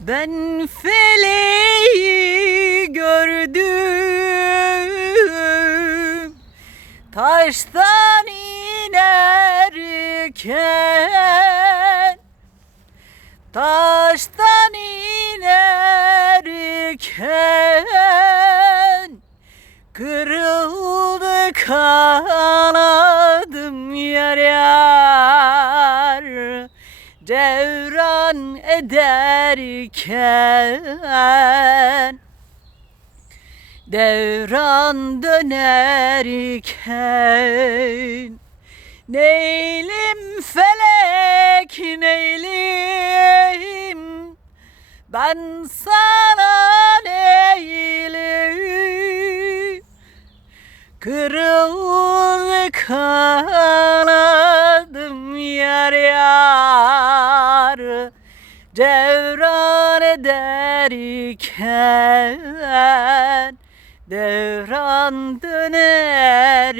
Ben feleği gördüm. Taştan inerken Taştan inerken Kırıldı kanadım Devran ederken Devran dönerken Neylim felek neylim? Ben sana neylim? Kırıldı Devran ederken Devran dönerken